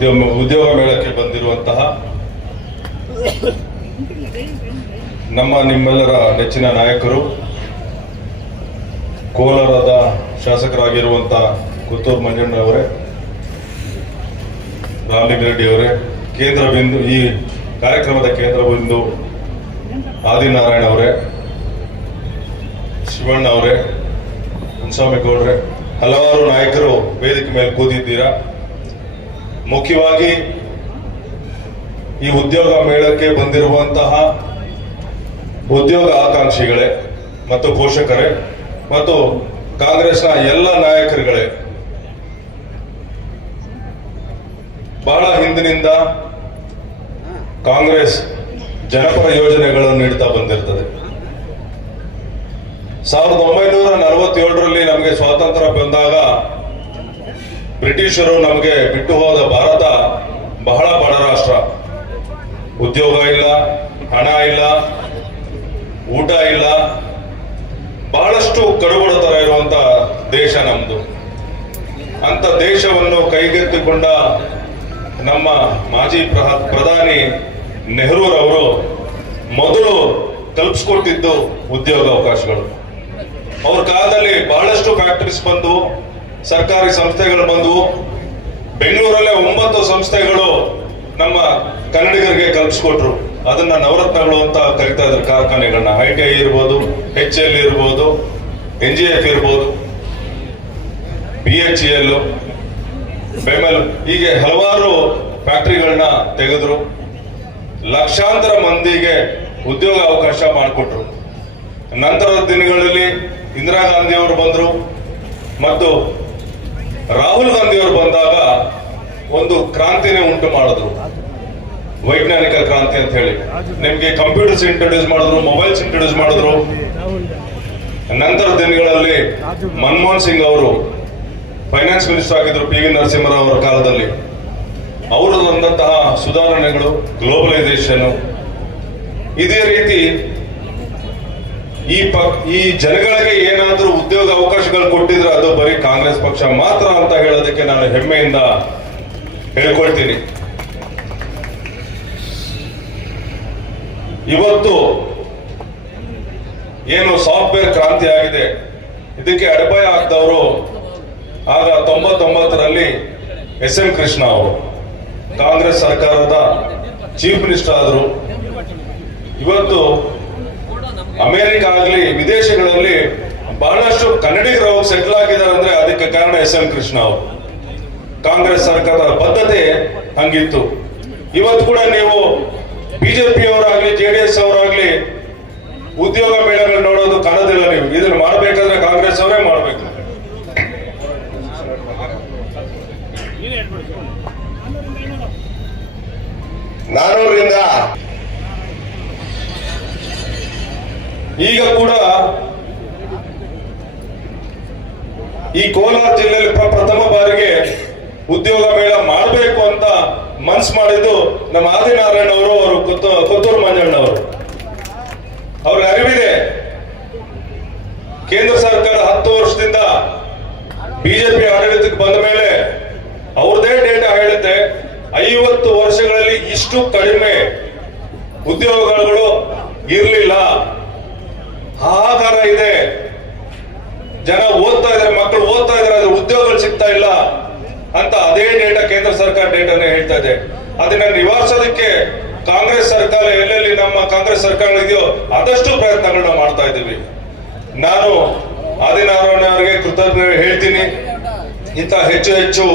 ಉದ್ಯಮ ಉದ್ಯೋಗ ಮೇಳಕ್ಕೆ ಬಂದಿರುವಂತಹ ನಮ್ಮ ನಿಮ್ಮೆಲ್ಲರ ನೆಚ್ಚಿನ ನಾಯಕರು, ಕೋಲಾರದ ಶಾಸಕರಾಗಿರುವಂತಹ ಕುತ್ತೂರು ಮಂಜಣ್ಣ ಅವರೇ ರಾಮಲಿಂಗರೆಡ್ಡಿ ಅವರೇ, ಕೇಂದ್ರ ಬಿಂದು, ಈ ಕಾರ್ಯಕ್ರಮದ ಕೇಂದ್ರ ಬಿಂದು ಆದಿನಾರಾಯಣ ಅವರೇ, ಶಿವಣ್ಣ ಅವರೇ ಮುನ್ಸ್ವಾಮಿ ಗೌಡ್ರೆ ಹಲವಾರು ನಾಯಕರು ವೇದಿಕೆ ಮೇಲೆ ಕೂತಿದ್ದೀರಾ? ಮುಖ್ಯವಾಗಿ ಈ ಉದ್ಯೋಗ ಮೇಳಕ್ಕೆ ಬಂದಿರುವಂತಹ ಉದ್ಯೋಗ ಆಕಾಂಕ್ಷಿಗಳೇ ಮತ್ತು ಪೋಷಕರೇ ಮತ್ತು ಕಾಂಗ್ರೆಸ್ನ ಎಲ್ಲ ನಾಯಕರುಗಳೇ, ಬಹಳ ಹಿಂದಿನಿಂದ ಕಾಂಗ್ರೆಸ್ ಜನಪರ ಯೋಜನೆಗಳನ್ನು ನೀಡ್ತಾ ಬಂದಿರ್ತದೆ. ಸಾವಿರದ ಒಂಬೈನೂರ ನಲವತ್ತೇಳರಲ್ಲಿ ನಮಗೆ ಸ್ವಾತಂತ್ರ್ಯ ಬಂದಾಗ ಬ್ರಿಟಿಷರು ನಮಗೆ ಬಿಟ್ಟು ಹೋದ ಭಾರತ ಬಹಳ ಬಡ ರಾಷ್ಟ್ರ. ಉದ್ಯೋಗ ಇಲ್ಲ, ಹಣ ಇಲ್ಲ, ಊಟ ಇಲ್ಲ. ಬಹಳಷ್ಟು ಕಡುಬಡತರ ಇರುವಂತ ದೇಶ ನಮ್ದು. ಅಂತ ದೇಶವನ್ನು ಕೈಗೆತ್ತಿಕೊಂಡ ನಮ್ಮ ಮಾಜಿ ಪ್ರಧಾನಿ ನೆಹರೂರವರು ಮೊದಲು ಕಲ್ಪಿಸ್ಕೊಟ್ಟಿದ್ದು ಉದ್ಯೋಗ ಅವಕಾಶಗಳು. ಅವ್ರ ಕಾಲದಲ್ಲಿ ಬಹಳಷ್ಟು ಫ್ಯಾಕ್ಟರೀಸ್ ಬಂದು ಸರ್ಕಾರಿ ಸಂಸ್ಥೆಗಳು ಬಂದವು ಬೆಂಗಳೂರಲ್ಲೇ ಒಂಬತ್ತು ಸಂಸ್ಥೆಗಳು ನಮ್ಮ ಕನ್ನಡಿಗರಿಗೆ ಕಲ್ಪಿಸ್ಕೊಟ್ರು. ಅದನ್ನ ನವರತ್ನಗಳು ಅಂತ ಕರಿತಾ ಇದ್ರು ಕಾರ್ಖಾನೆಗಳನ್ನ. ಐ ಟಿ ಐ ಇರ್ಬೋದು ಎಚ್ ಎಲ್ ಇರ್ಬೋದು ಎನ್ ಜಿ ಎಫ್ ಇರ್ಬೋದು ಬಿ ಎಚ್ ಎಲ್ ಬೆಮೆಲ್ ಹೀಗೆ ಹಲವಾರು ಫ್ಯಾಕ್ಟ್ರಿಗಳನ್ನ ತೆಗೆದ್ರು. ಲಕ್ಷಾಂತರ ಮಂದಿಗೆ ಉದ್ಯೋಗ ಅವಕಾಶ ಮಾಡಿಕೊಟ್ರು. ನಂತರದ ದಿನಗಳಲ್ಲಿ ಇಂದಿರಾ ಗಾಂಧಿ ಅವರು ಬಂದರು. ಮತ್ತು ರಾಹುಲ್ ಗಾಂಧಿ ಅವರು ಬಂದಾಗ ಒಂದು ಕ್ರಾಂತಿನೇ ಉಂಟು ಮಾಡಿದ್ರು. ವೈಜ್ಞಾನಿಕ ಕ್ರಾಂತಿ ಅಂತ ಹೇಳಿ. ನಿಮ್ಗೆ ಕಂಪ್ಯೂಟರ್ಸ್ ಇಂಟ್ರೊಡ್ಯೂಸ್ ಮಾಡಿದ್ರು ಮೊಬೈಲ್ಸ್ ಇಂಟ್ರೊಡ್ಯೂಸ್ ಮಾಡಿದ್ರು. ನಂತರ ದಿನಗಳಲ್ಲಿ ಮನಮೋಹನ್ ಸಿಂಗ್ ಅವರು ಫೈನಾನ್ಸ್ ಮಿನಿಸ್ಟರ್ ಆಗಿದ್ರು ಪಿ ವಿ ನರಸಿಂಹರಾವ್ ಅವರ ಕಾಲದಲ್ಲಿ. ಅವರು ತಂದಂತಹ ಸುಧಾರಣೆಗಳು ಗ್ಲೋಬಲೈಸೇಷನ್ ಇದೇ ರೀತಿ ಈ ಪಕ್, ಈ ಜನಗಳಿಗೆ ಏನಾದರೂ ಉದ್ಯೋಗ ಅವಕಾಶಗಳು ಕೊಟ್ಟಿದ್ರೆ ಅದು ಬರೀ ಕಾಂಗ್ರೆಸ್ ಪಕ್ಷ ಮಾತ್ರ ಅಂತ ಹೇಳೋದಕ್ಕೆ ನಾನು ಹೆಮ್ಮೆಯಿಂದ ಹೇಳ್ಕೊಳ್ತೀನಿ. ಇವತ್ತು ಏನು ಸಾಫ್ಟ್ವೇರ್ ಕ್ರಾಂತಿ ಆಗಿದೆ. ಇದಕ್ಕೆ ಅಡಿಪಾಯ ಆಗ್ದವರು ಆಗ ತೊಂಬತ್ತೊಂಬತ್ತರಲ್ಲಿ ಎಸ್ ಎಂ ಕೃಷ್ಣ ಅವರು. ಕಾಂಗ್ರೆಸ್ ಸರ್ಕಾರದ ಚೀಫ್ ಮಿನಿಸ್ಟರ್ ಆದರು. ಇವತ್ತು ಅಮೆರಿಕ ಆಗಲಿ ವಿದೇಶಗಳಲ್ಲಿ ಬಹಳಷ್ಟು ಕನ್ನಡಿಗರು ಹೋಗಿ ಸೆಟ್ಲ್ ಆಗಿದ್ದಾರೆ ಅಂದ್ರೆ ಅದಕ್ಕೆ ಕಾರಣ ಎಸ್. ಎಂ. ಕೃಷ್ಣ ಅವರು. ಕಾಂಗ್ರೆಸ್ ಸರ್ಕಾರದ ಬದ್ಧತೆ ಹಂಗಿತ್ತು. ಇವತ್ತು ಕೂಡ ನೀವು ಬಿಜೆಪಿ ಅವರಾಗ್ಲಿ ಜೆ ಡಿ ಎಸ್ ಅವರಾಗ್ಲಿ, ಉದ್ಯೋಗ ಮೇಳಗಳು ನೋಡೋದು ಕಾಣೋದಿಲ್ಲ ನೀವು. ಇದನ್ನ ಮಾಡಬೇಕಾದ್ರೆ ಕಾಂಗ್ರೆಸ್ ಅವರೇ ಮಾಡಬೇಕು. ನಾನೂರರಿಂದ ಈಗ ಕೂಡ ಈ ಕೋಲಾರ ಜಿಲ್ಲೆಯಲ್ಲಿ ಪ್ರ- ಪ್ರಥಮ ಬಾರಿಗೆ ಉದ್ಯೋಗ ಮೇಳ ಮಾಡಬೇಕು ಅಂತ ಮನ್ಸ್ ಮಾಡಿದ್ದು ನಮ್ಮ ಆದಿನಾರಾಯಣ ಅವರು ಅವರು ಕೊತ್ತ- ಕೊತ್ತೂರು ಮಂಜಣ್ಣ ಅವರು ಅವ್ರಿಗೆ ಅರಿವಿದೆ. ಕೇಂದ್ರ ಸರ್ಕಾರ ಹತ್ತು ವರ್ಷದಿಂದ ಬಿಜೆಪಿ ಆಡಳಿತಕ್ಕೆ ಬಂದ ಮೇಲೆ ಅವ್ರದೇ ಡೇಟಾ ಹೇಳುತ್ತೆ. ಐವತ್ತು ವರ್ಷಗಳಲ್ಲಿ ಇಷ್ಟು ಕಡಿಮೆ ಉದ್ಯೋಗಗಳು ಇರಲಿಲ್ಲ. ಹಾಹಾಕಾರ ಇದೆ. ಜನ ಓದ್ತಾ ಇದಾರೆ ಮಕ್ಕಳು ಓದ್ತಾ ಇದಾರೆ ಆದ್ರೆ ಉದ್ಯೋಗಗಳು ಸಿಗ್ತಾ ಇಲ್ಲ ಅಂತ ಅದೇ ಡೇಟಾ ಕೇಂದ್ರ ಸರ್ಕಾರ ಡೇಟಾನೇ ಹೇಳ್ತಾ ಇದೆ. ಅದನ್ನ ನಿವಾರಿಸೋದಕ್ಕೆ ಕಾಂಗ್ರೆಸ್ ಸರ್ಕಾರ ಎಲ್ಲೆಲ್ಲಿ ನಮ್ಮ ಕಾಂಗ್ರೆಸ್ ಸರ್ಕಾರ ಇದೆಯೋ ಆದಷ್ಟು ಪ್ರಯತ್ನಗಳನ್ನ ಮಾಡ್ತಾ ಇದ್ದೀವಿ. ನಾನು ಆದಿನಾರಾಯಣ ಅವರಿಗೆ ಕೃತಜ್ಞ ಹೇಳ್ತೀನಿ. ಇಂತ ಹೆಚ್ಚು ಹೆಚ್ಚು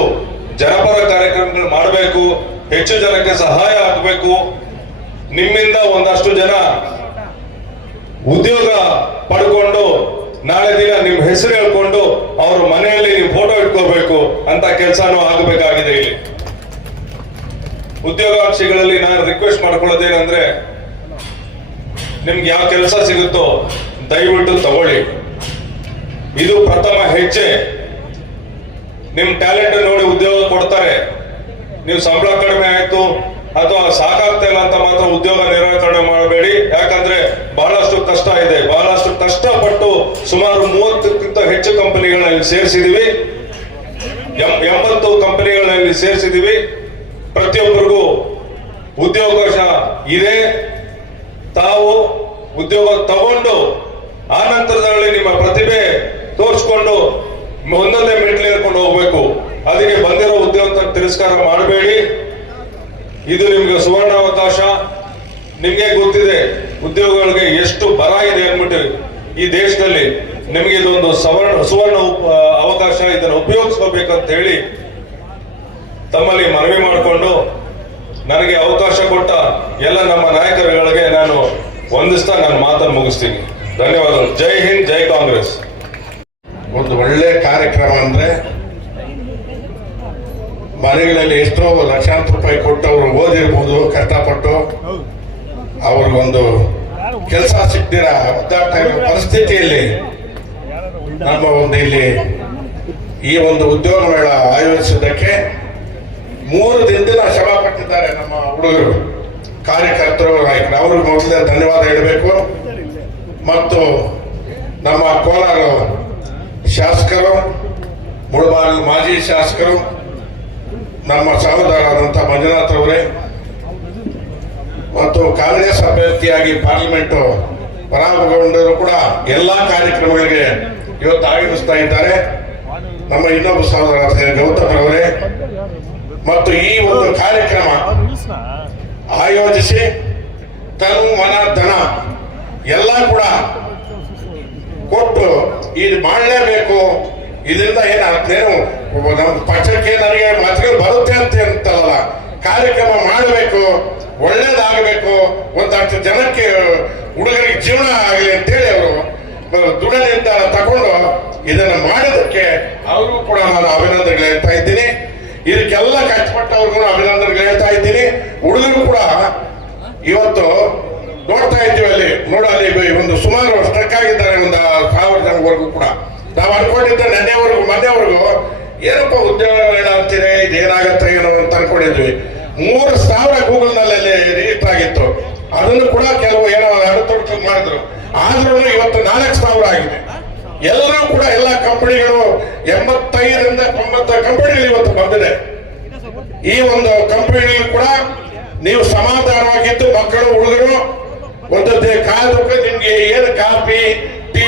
ಜನಪರ ಕಾರ್ಯಕ್ರಮಗಳು ಮಾಡಬೇಕು. ಹೆಚ್ಚು ಜನಕ್ಕೆ ಸಹಾಯ ಆಗಬೇಕು. ನಿಮ್ಮಿಂದ ಒಂದಷ್ಟು ಜನ ಉದ್ಯೋಗ ಪಡ್ಕೊಂಡು ನಾಳೆ ದಿನ ನಿಮ್ ಹೆಸರು ಹೇಳ್ಕೊಂಡು ಅವ್ರ ಮನೆಯಲ್ಲಿ ನೀವು ಫೋಟೋ ಇಟ್ಕೋಬೇಕು ಅಂತ ಕೆಲಸನೂ ಆಗಬೇಕಾಗಿದೆ ಇಲ್ಲಿ. ಉದ್ಯೋಗಾಕ್ಷಿಗಳಲ್ಲಿ ನಾನು ರಿಕ್ವೆಸ್ಟ್ ಮಾಡ್ಕೊಳ್ಳೋದೇನಂದ್ರೆ, ನಿಮ್ಗೆ ಯಾವ ಕೆಲಸ ಸಿಗುತ್ತೋ ದಯವಿಟ್ಟು ತಗೊಳ್ಳಿ. ಇದು ಪ್ರಥಮ ಹೆಜ್ಜೆ. ನಿಮ್ ಟ್ಯಾಲೆಂಟ್ ನೋಡಿ ಉದ್ಯೋಗ ಕೊಡ್ತಾರೆ. ನೀವು ಸಂಬಳ ಕಡಿಮೆ ಆಯ್ತು, ಅಥವಾ ಸಾಕಾಗ್ತಾ ಇಲ್ಲ ಅಂತ ಮಾತ್ರ ಉದ್ಯೋಗ ನಿರಾಕರಣೆ ಮಾಡಬೇಡಿ. ಯಾಕಂದ್ರೆ ಬಹಳಷ್ಟು ಕಷ್ಟ ಇದೆ. ಬಹಳಷ್ಟು ಕಷ್ಟಪಟ್ಟು ಸುಮಾರು ಮೂವತ್ತಕ್ಕಿಂತ ಹೆಚ್ಚು ಕಂಪನಿಗಳಲ್ಲಿ ಸೇರಿಸಿದೀವಿ. ಎಂಬತ್ತು ಕಂಪನಿಗಳಲ್ಲಿ ಸೇರಿಸಿದೀವಿ. ಪ್ರತಿಯೊಬ್ಬರಿಗೂ ಉದ್ಯೋಗಾವಕಾಶ ಇದೆ. ತಾವು ಉದ್ಯೋಗ ತಗೊಂಡು ಆ ನಂತರದಲ್ಲಿ ನಿಮ್ಮ ಪ್ರತಿಭೆ ತೋರಿಸ್ಕೊಂಡು ಒಂದೊಂದೇ ಮೆಟ್ಲು ಏರ್ಕೊಂಡು ಹೋಗ್ಬೇಕು. ಅದಕ್ಕೆ ಬಂದಿರೋ ಉದ್ಯೋಗ ತಿರಸ್ಕಾರ ಮಾಡಬೇಡಿ. ಇದು ನಿಮ್ಗೆ ಸುವರ್ಣ ಅವಕಾಶ ನಿಮ್ಗೆ ಗೊತ್ತಿದೆ. ಉದ್ಯೋಗಗಳಿಗೆ ಎಷ್ಟು ಬರ ಇದೆ ಅಂದ್ಬಿಟ್ಟು ಈ ದೇಶದಲ್ಲಿ ನಿಮಗೆ ಇದೊಂದು ಸವರ್ಣ ಸುವರ್ಣ ಅವಕಾಶ, ಇದನ್ನು ಉಪಯೋಗಿಸ್ಕೋಬೇಕಂತ ಹೇಳಿ ತಮ್ಮಲ್ಲಿ ಮನವಿ ಮಾಡಿಕೊಂಡು ನನಗೆ ಅವಕಾಶ ಕೊಟ್ಟ ಎಲ್ಲ ನಮ್ಮ ನಾಯಕರುಗಳಿಗೆ ನಾನು ವಂದಿಸ್ತಾ ನನ್ನ ಮಾತನ್ನು ಮುಗಿಸ್ತೀನಿ. ಧನ್ಯವಾದಗಳು. ಜೈ ಹಿಂದ್, ಜೈ ಕಾಂಗ್ರೆಸ್. ಒಂದು ಒಳ್ಳೆ ಕಾರ್ಯಕ್ರಮ ಅಂದ್ರೆ ಮನೆಗಳಲ್ಲಿ ಎಷ್ಟೋ ಲಕ್ಷಾಂತರ ರೂಪಾಯಿ ಕೊಟ್ಟು ಅವರು ಓದಿರ್ಬೋದು, ಕಷ್ಟಪಟ್ಟು. ಅವ್ರಿಗೊಂದು ಕೆಲಸ ಸಿಗ್ದಿರ ಒದ್ದಾಟ ಪರಿಸ್ಥಿತಿಯಲ್ಲಿ ನಮ್ಮ ಒಂದು ಇಲ್ಲಿ ಈ ಒಂದು ಉದ್ಯೋಗ ಮೇಳ ಆಯೋಜಿಸಿದ್ದಕ್ಕೆ ಮೂರು ದಿನದಿಂದ ಶ್ರಮ ಪಟ್ಟಿದ್ದಾರೆ ನಮ್ಮ ಹುಡುಗರು, ಕಾರ್ಯಕರ್ತರು, ನಾಯಕರು. ಅವ್ರಿಗೆ ಮೊದಲೇ ಧನ್ಯವಾದ ಹೇಳಬೇಕು. ಮತ್ತು ನಮ್ಮ ಕೋಲಾರ ಶಾಸಕರು, ಮುಳಬಾಗಿಲು ಮಾಜಿ ಶಾಸಕರು, ನಮ್ಮ ಸಹೋದರರಾದಂಥ ಮಂಜುನಾಥ್ ಅವರೇ ಮತ್ತು ಕಾಂಗ್ರೆಸ್ ಅಭ್ಯರ್ಥಿಯಾಗಿ ಪಾರ್ಲಿಮೆಂಟ್ ಪರಾಭವಗೊಂಡರು ಕೂಡ ಎಲ್ಲಾ ಕಾರ್ಯಕ್ರಮಗಳಿಗೆ ಇವತ್ತು ಆಗಮಿಸ್ತಾ ಇದ್ದಾರೆ. ನಮ್ಮ ಇನ್ನೊಬ್ಬ ಸಹೋದರ ಗೌತಮ್ ಅವರೇ ಮತ್ತು ಈ ಒಂದು ಕಾರ್ಯಕ್ರಮ ಆಯೋಜಿಸಿ ತನು ಮನ ಧನ ಎಲ್ಲ ಕೂಡ ಕೊಟ್ಟು ಇದು ಮಾಡಲೇಬೇಕು. ಇದರಿಂದ ಏನಾಗ್ತೇನು ನಮ್ಮ ಪಕ್ಷಕ್ಕೆ ನನಗೆ ಮತಗಳು ಬರುತ್ತೆ ಅಂತ ಅಂತಲ್ಲ ಕಾರ್ಯಕ್ರಮ ಮಾಡಬೇಕು ಒಳ್ಳೇದಾಗಬೇಕು ಜನಕ್ಕೆ ಹುಡುಗರಿಗೆ ಜೀವನ ಆಗಲಿ ಅಂತೇಳಿ ಅವರು ದೃಢ ನಿರ್ಧಾರ ತಗೊಂಡು ಇದನ್ನು ಮಾಡೋದಕ್ಕೆ ಅವ್ರಿಗೂ ಕೂಡ ನಾನು ಅಭಿನಂದನೆಗಳು ಹೇಳ್ತಾ ಇದ್ದೀನಿ. ಇದಕ್ಕೆಲ್ಲ ಕಷ್ಟಪಟ್ಟವ್ರಿಗೂ ಅಭಿನಂದನೆಗಳು ಹೇಳ್ತಾ ಇದ್ದೀನಿ. ಹುಡುಗರು ಕೂಡ ಇವತ್ತು ನೋಡ್ತಾ ಇದ್ದೀವಿ ಅಲ್ಲಿ, ನೋಡಲ್ಲಿ ಒಂದು ಸುಮಾರು ಸ್ಟ್ರಕ್ ಆಗಿದ್ದಾರೆ ಒಂದು ಸಾವಿರ ಜನವರೆಗೂ ಕೂಡ. ನಾವು ಅನ್ಕೊಂಡಿದ್ದ ನೆನ್ನೆವರೆಗೂ, ಮೊನ್ನೆವರೆಗೂ ಏನಪ್ಪ ಉದ್ಯೋಗ ಅಂತೀರಿ ಇದೇನಾಗತ್ತೆ, ಏನೋ ಅಂತ ಅನ್ಕೊಂಡಿದ್ವಿ. ಮೂರು ಸಾವಿರ ಗೂಗಲ್ನಲ್ಲಿ ರಿಜಿಸ್ಟರ್ ಆಗಿತ್ತು. ಅದನ್ನು ಕೂಡ ಕೆಲವು ಏನೋ ಅಡತೊಡಕು ಮಾಡಿದ್ರು. ಆದ್ರೂ ಇವತ್ತು ನಾಲ್ಕು ಸಾವಿರ ಆಗಿದೆ. ಎಲ್ಲರೂ ಕೂಡ ಎಲ್ಲ ಕಂಪನಿಗಳು ಎಂಬತ್ತೈದರಿಂದ ತೊಂಬತ್ತ ಕಂಪನಿಗಳು ಇವತ್ತು ಬಂದಿದೆ. ಈ ಒಂದು ಕಂಪನಿಗಳು ಕೂಡ ನೀವು ಸಮಾಧಾನವಾಗಿದ್ದು ಮಕ್ಕಳು, ಹುಡುಗರು, ಒಂದು ದೇ- ಕಾಲಕ್ಕೆ ನಿಮ್ಗೆ ಏನು ಕಾಫಿ, ಟೀ,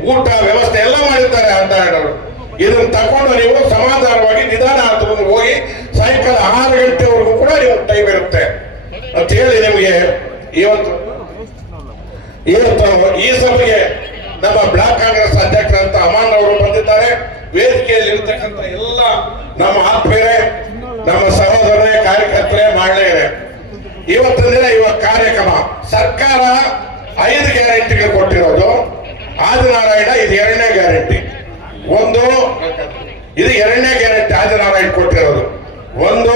ಊಟ, ವ್ಯವಸ್ಥೆ ಎಲ್ಲ ಮಾಡಿದ್ದಾರೆ ಅಂತ ಹೇಳೋರು. ಇದನ್ನ ತಗೊಂಡು ನೀವು ಸಮಾಧಾನವಾಗಿ ನಿಧಾನ ಹೋಗಿ ಸಾಯಂಕಾಲ ಆರು ಗಂಟೆವರೆಗೂ ಕೂಡ ಇವತ್ತು ಟೈಮ್ ಇರುತ್ತೆ. ಅಂತ ಹೇಳಿ ನಿಮಗೆ ಇವತ್ತು ಇವತ್ತು ಈ ಸಭೆಗೆ ನಮ್ಮ ಬ್ಲಾಕ್ ಕಾಂಗ್ರೆಸ್ ಅಧ್ಯಕ್ಷರಂತ ಅಮಾನ್ ಅವರು ಬಂದಿದ್ದಾರೆ. ವೇದಿಕೆಯಲ್ಲಿ ಇರತಕ್ಕಂತ ಎಲ್ಲ ನಮ್ಮ ಆತ್ಮೀಯರೇ, ನಮ್ಮ ಸಹೋದರರೇ, ಕಾರ್ಯಕರ್ತರೇ ಮಾಡಲೇ ಇವತ್ತಿನ ದಿನ ಇವಾಗ ಕಾರ್ಯಕ್ರಮ ಸರ್ಕಾರ ಐದು ಗ್ಯಾರಂಟಿಗಳು ಕೊಟ್ಟಿರೋದು. ಆದಿನಾರಾಯಣ, ಇದು ಎರಡನೇ ಗ್ಯಾರಂಟಿ. ಒಂದು, ಇದು ಎರಡನೇ ಗ್ಯಾರಂಟಿ ಆದಿನಾರಾಯಣ ಕೊಟ್ಟಿರೋದು. ಒಂದು,